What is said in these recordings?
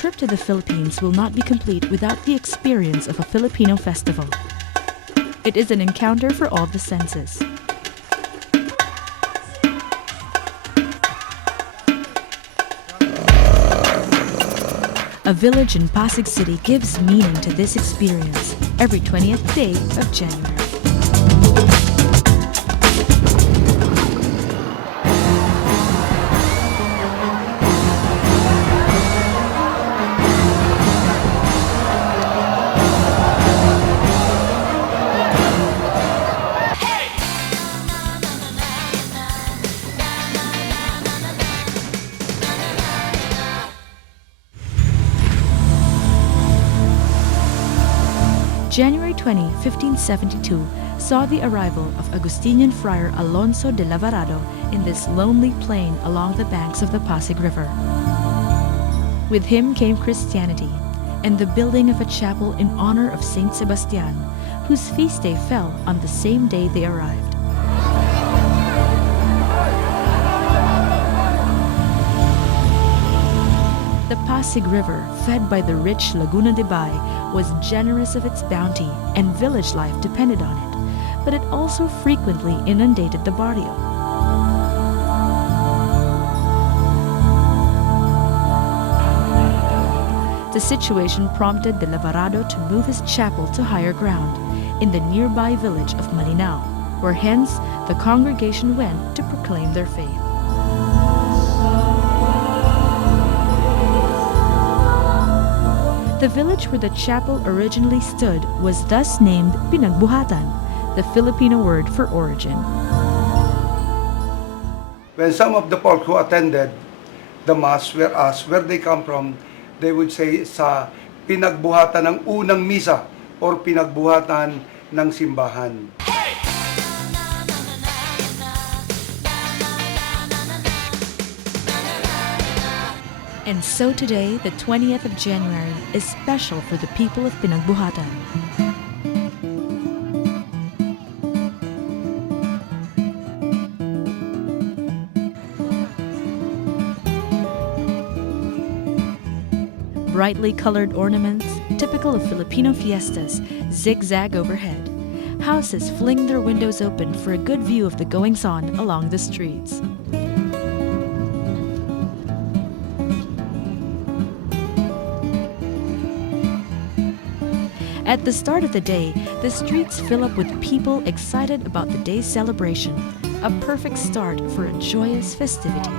trip to the Philippines will not be complete without the experience of a Filipino festival. It is an encounter for all the senses. A village in Pasig City gives meaning to this experience every 20th day of January. January 20, 1572 saw the arrival of Agustinian friar Alonso de Lavarado in this lonely plain along the banks of the Pasig River. With him came Christianity and the building of a chapel in honor of Saint Sebastian, whose feast day fell on the same day they arrived. The Pasig River, fed by the rich Laguna de Bay, was generous of its bounty and village life depended on it, but it also frequently inundated the barrio. The situation prompted de Lavarado to move his chapel to higher ground in the nearby village of Malinao, where hence the congregation went to proclaim their faith. The village where the chapel originally stood was thus named Pinagbuhatan, the Filipino word for origin. When some of the folk who attended the mass were asked where they come from, they would say sa pinagbuhatan ng unang misa or pinagbuhatan ng simbahan. And so today, the 20th of January, is special for the people of Pinagbuhatan. Brightly colored ornaments, typical of Filipino fiestas, zigzag overhead. Houses fling their windows open for a good view of the goings-on along the streets. At the start of the day, the streets fill up with people excited about the day's celebration, a perfect start for a joyous festivity.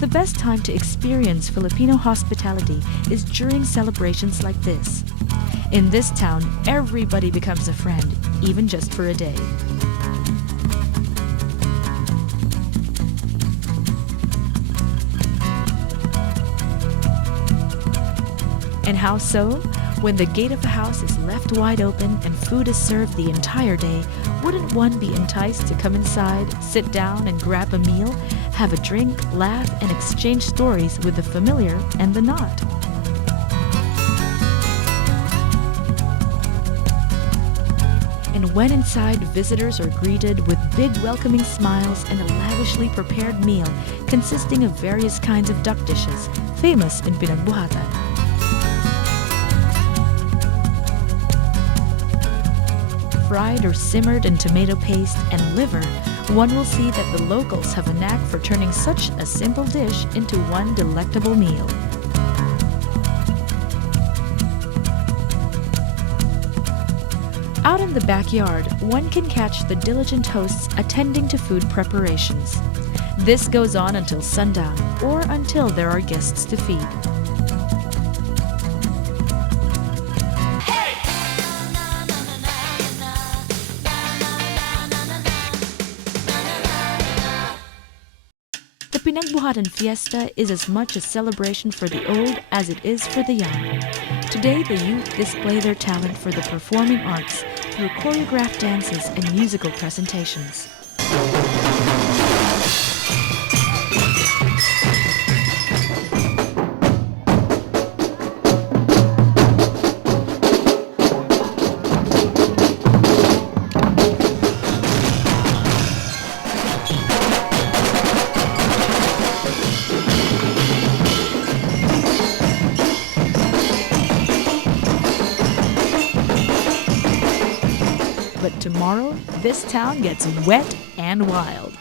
The best time to experience Filipino hospitality is during celebrations like this. In this town, everybody becomes a friend, even just for a day. And how so? When the gate of a house is left wide open and food is served the entire day, wouldn't one be enticed to come inside, sit down and grab a meal, have a drink, laugh, and exchange stories with the familiar and the not? And when inside, visitors are greeted with big welcoming smiles and a lavishly prepared meal consisting of various kinds of duck dishes, famous in Pinagbuhatan. Fried or simmered in tomato paste and liver, one will see that the locals have a knack for turning such a simple dish into one delectable meal. Out in the backyard, one can catch the diligent hosts attending to food preparations. This goes on until sundown or until there are guests to feed. The Pinagbuhatan Fiesta is as much a celebration for the old as it is for the young. Today, the youth display their talent for the performing arts through choreographed dances and musical presentations. But tomorrow, this town gets wet and wild.